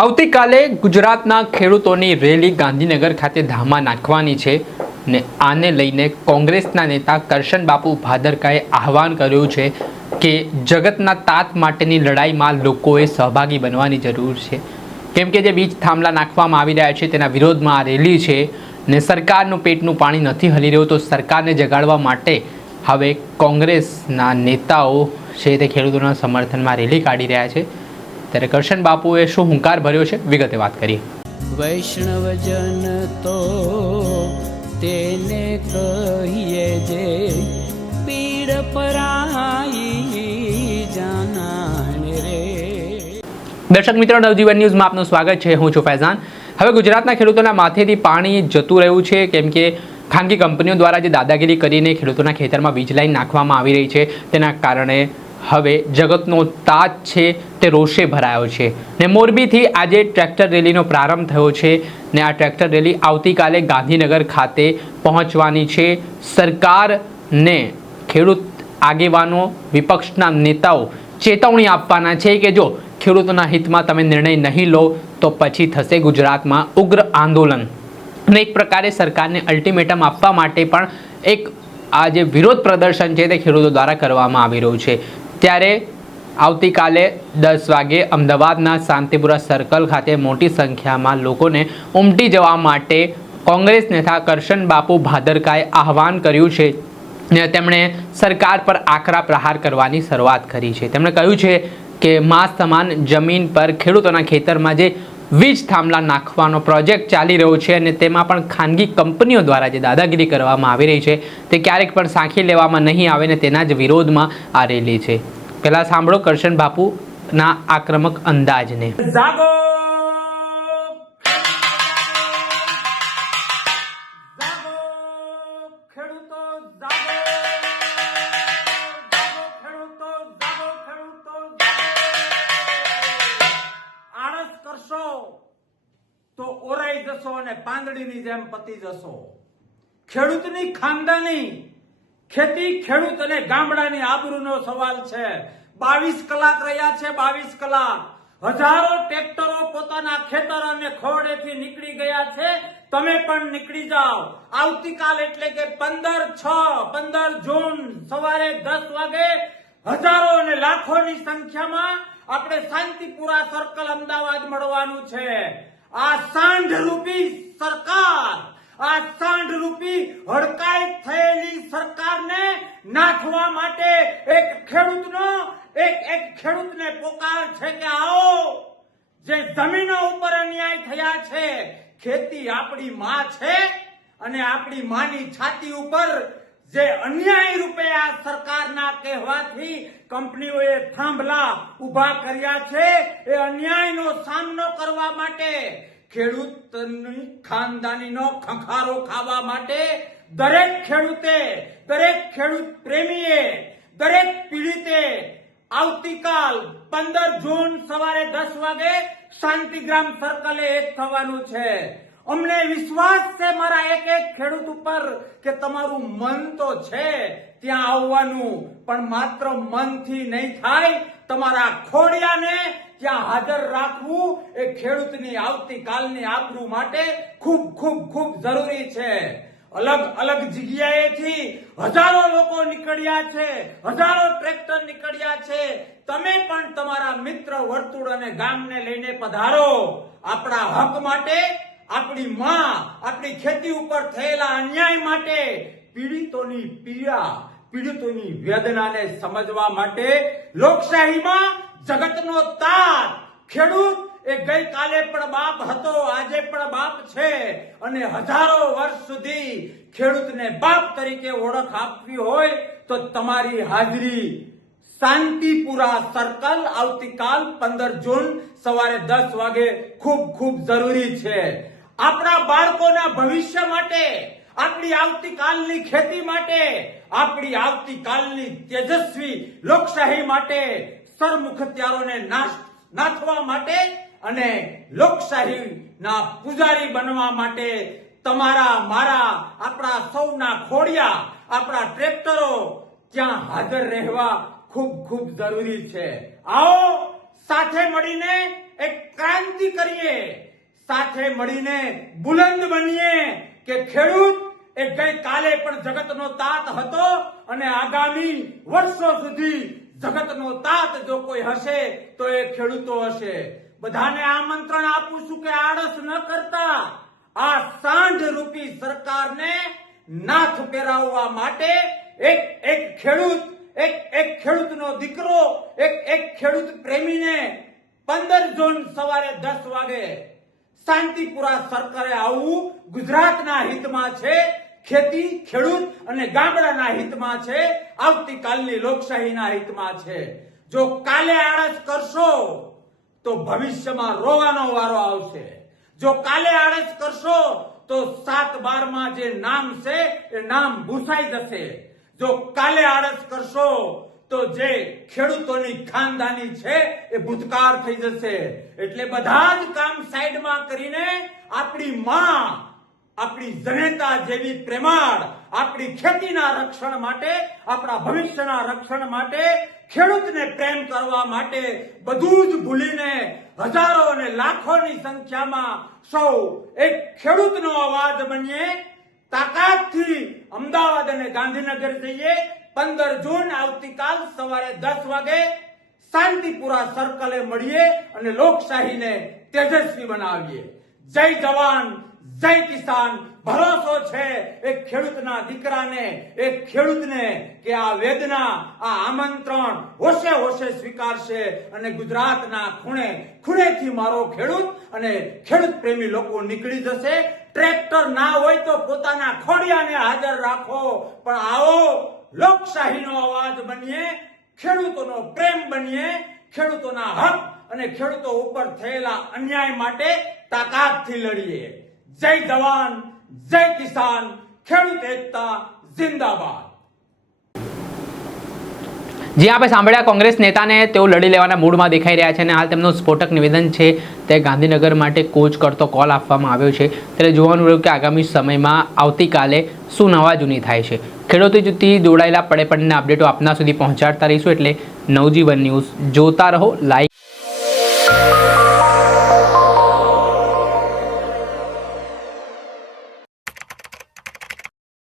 આવતીકાલે ગુજરાતના ખેડૂતોની રેલી ગાંધીનગર ખાતે ધામા નાખવાની છે ને આને લઈને કોંગ્રેસના નેતા કરશન બાપુ ભાદરકાએ આહવાન કર્યું છે કે જગતના તાત માટેની લડાઈમાં લોકોએ સહભાગી બનવાની જરૂર છે, કેમ કે જે બીજ થાંભલા નાખવામાં આવી રહ્યા છે તેના વિરોધમાં આ રેલી છે ને સરકારનું પેટનું પાણી નથી હલી રહ્યું, તો સરકારને જગાડવા માટે હવે કોંગ્રેસના નેતાઓ છે તે ખેડૂતોના સમર્થનમાં રેલી કાઢી રહ્યા છે। ત્યારે કરશન બાપુએ શું હુંકાર ભર્યો છે, વિગતે વાત કરીએ। વૈષ્ણવજન તો તેને કહીએ જે પીડ પરાઈ જાનાને રે। દર્શક મિત્રો, નવજીવન ન્યૂઝમાં આપનું સ્વાગત છે। હું છું ફૈઝાન। હવે ગુજરાતના ખેડૂતોના માથેથી પાણી જતું રહ્યું છે, કેમ કે ખાનગી કંપનીઓ દ્વારા જે દાદાગીરી કરીને ખેડૂતોના ખેતરમાં વીજ લાઈન નાખવામાં આવી રહી છે, તેના કારણે હવે જગતનો તાત છે તે રોષે ભરાયો છે ને મોરબીથી આજે ટ્રેક્ટર રેલીનો પ્રારંભ થયો છે ને આ ટ્રેક્ટર રેલી આવતીકાલે ગાંધીનગર ખાતે પહોંચવાની છે। સરકારને ખેડૂત આગેવાનો, વિપક્ષના નેતાઓ ચેતવણી આપવાના છે કે જો ખેડૂતોના હિતમાં તમે નિર્ણય નહીં લો તો પછી થશે ગુજરાતમાં ઉગ્ર આંદોલન અને એક પ્રકારે સરકારને અલ્ટિમેટમ આપવા માટે પણ એક આ જે વિરોધ પ્રદર્શન છે તે ખેડૂતો દ્વારા કરવામાં આવી રહ્યું છે। ત્યારે આવતીકાલે 10 વાગે અમદાવાદના શાંતિપુરા સર્કલ ખાતે મોટી સંખ્યામાં લોકોને ઉમટી જવા માટે કોંગ્રેસ નેતા કરશન બાપુ ભાદરકાએ આહવાન કર્યું છે ને તેમણે સરકાર પર આકરા પ્રહાર કરવાની શરૂઆત કરી છે। તેમણે કહ્યું છે કે માંસ સમાન જમીન પર ખેડૂતોના ખેતરમાં જે વીજ થાંભલા નાખવાનો પ્રોજેક્ટ ચાલી રહ્યો છે અને તેમાં પણ ખાનગી કંપનીઓ દ્વારા જે દાદાગીરી કરવામાં આવી રહી છે તે ક્યારેક પણ સાંખી લેવામાં નહીં આવે ને તેના જ વિરોધમાં આ રેલી છે। પહેલા સાંભળો કરશન બાપુના આક્રમક અંદાજને। જાગો જાગો ખેડૂતો જાગો જાગો ખેડૂતો જાગો ખેડૂતો આળસ કરશો તો ઓરાઈ જશો અને પાંદડીની જેમ પતી જશો। ખેડૂતની ખાનદાની ખેતી, ખેડૂત અને ગામડાની આબરૂનો સવાલ છે। 22 કલાક રહ્યા છે, 22 કલાક હજારો ટ્રેક્ટરો પોતાના ખેતર અને ખોડેથી નીકળી ગયા છે। તમે પણ નીકળી જાઓ। આવતીકાલ એટલે કે 15 જૂન સવારે 10 વાગે હજારો અને લાખોની સંખ્યામાં આપણે શાંતિપુરા સર્કલ અમદાવાદ મળવાનું છે। આ સાંઢરૂપી સરકાર, આ સાંઢરૂપી હડકાઈ થયેલી સરકારને નાખવા માટે એક ખેડૂતને પોકાર છે કે આવો, જે જમીનો ઉપર અન્યાય થયા છે। ખેતી આપણી માં છે અને આપણી માની છાતી ઉપર જે અન્યાય રૂપે આ સરકારના કહેવાથી કંપનીઓએ થાંભલા ઉભા કર્યા છે, એ અન્યાયનો સામનો કરવા માટે, ખેડૂતની ખાનદાનીનો ખંખારો ખાવા માટે દરેક ખેડૂતે, દરેક ખેડૂત પ્રેમીએ, દરેક પીડિતે આવતીકાલ 15 જૂન સવારે 10 વાગે શાંતિગ્રામ સર્કલે એક થવાનું છે। અમને વિશ્વાસ છે મારા એક ખેડૂત ઉપર કે તમારું મન તો છે ત્યાં આવવાનું, પણ માત્ર મનથી નહીં થાય, તમારા ખોડિયાને ત્યાં હાજર રાખવું એ ખેડૂતની આવતીકાલની આબરૂ માટે ખૂબ ખૂબ ખૂબ જરૂરી છે। અલગ અલગ જગ્યાએથી હજારો લોકો નીકળ્યા છે, હજારો ટ્રેક્ટર નીકળ્યા છે। તમે પણ તમારા મિત્ર વર્તુળ અને ગામને લઈને પધારો। આપણા હક માટે, આપણી માં, આપણી ખેતી ઉપર થયેલા અન્યાય માટે, પીડિતોની પીડા, પીડિતોની વેદનાને સમજવા માટે લોકશાહીમાં જગતનો તાત ખેડૂત એ ગઈકાલે પણ બાપ હતો, આજે પણ બાપ છે અને હજારો વર્ષ સુધી ખેડૂતને બાપ તરીકે ઓળખ આપવી હોય તો તમારી હાજરી શાંતિપુરા સર્કલ આવતીકાલ 15 જૂન સવારે 10 વાગે ખૂબ ખૂબ જરૂરી છે। આપણા બાળકોના ભવિષ્ય માટે, આપણી આવતીકાલની ખેતી માટે, આપણી આવતીકાલની તેજસ્વી લોકશાહી માટે, સરમુખત્યારોને નાથવા માટે અને લોકશાહીના પૂજારી બનવા માટે તમારા, મારા, આપણા સૌના ખોડિયા, આપણા ટ્રેક્ટરો ત્યાં હાજર રહેવા ખૂબ ખૂબ જરૂરી છે। આવો સાથે મળીને એક ક્રાંતિ કરીએ, સાથે મળીને બુલંદ બનીએ કે ખેડૂત એ ગઈકાલે પણ જગતનો તાત હતો અને આગામી વર્ષો સુધી જગતનો તાત જો કોઈ હશે તો એ ખેડૂતો હશે. બધાને આમંત્રણ આપું છું કે આળસ ન કરતા આ સાંઢ રૂપી સરકારને નાથ પહેરાવવા માટે એક ખેડૂતનો દીકરો, એક ખેડૂત પ્રેમીને 15 જૂન સવારે 10 વાગે શાંતિપુરા સરકારે આવવું ગુજરાતના હિતમાં છે, ખેતી, ખેડૂત અને ગામડાના હિતમાં છે, આવતીકાલની લોકશાહીના હિતમાં છે. જો કાલે આળસ કરશો તો ભવિષ્યમાં રોવાનો વારો આવશે. જો કાલે આળસ કરશો તો 7/12 જે નામ છે એ નામ ભૂસાઈ જશે. જો કાલે આળસ કરશો તો જે ખેડૂતોની ખાનદાની છે એ ભૂતકાળ થઈ જશે. એટલે બધા જ કામ સાઈડમાં કરીને આપણી માં, આપણી જનેતા જેવી પ્રેમાળ આપણી ખેતીના રક્ષણ માટે, આપણા ભવિષ્યના રક્ષણ માટે, ખેડૂતને પ્રેમ કરવા માટે બધું જ ભૂલીને હજારો અને લાખોની સંખ્યામાં સૌ એક ખેડૂતનો અવાજ બનીએ, તાકાતથી અમદાવાદ અને ગાંધીનગર જઈએ. 15 જૂન આવતીકાલ સવારે 10 વાગે શાંતિપુરા સર્કલે મળીએ અને લોકશાહીને તેજસ્વી બનાવીએ. જય જવાન, જય કિસાન. ભરોસો છે એક ખેડૂતના દીકરાને, એક ખેડૂતને કે આ વેદના, આ આમંત્રણ હોશે હોશે સ્વીકારશે અને ગુજરાતના ખૂણે ખૂણેથી મારો ખેડૂત અને ખેડૂત પ્રેમી લોકો નીકળી જશે. ટ્રેક્ટર ના હોય તો પોતાના ખોડિયાને હાજર રાખો, પણ આવો લોકશાહીનો અવાજ બનીએ, ખેડૂતોનો પ્રેમ બનીએ, ખેડૂતોના હક અને ખેડૂતો ઉપર થયેલા અન્યાય માટે તાકાતથી લડીએ. જય જવાન, જય કિસાન, ખેડૂત એકતા જિંદાબાદ. જે આપણે સાંભળ્યા કોંગ્રેસ નેતાને, તેઓ લડી લેવાના મૂડમાં દેખાઈ રહ્યા છે અને હાલ તેમનું સ્ફોટક નિવેદન છે તે ગાંધીનગર માટે કોચ કરતો કોલ આપવામાં આવ્યો છે. ત્યારે જોવાનું રહ્યું કે આગામી સમયમાં આવતીકાલે શું નવા જૂની થાય છે. ખેડૂતોથી જોડાયેલા પડે પડના અપડેટો આપના સુધી પહોંચાડતા રહીશું. એટલે નવજીવન ન્યૂઝ જોતા રહો, લાઈક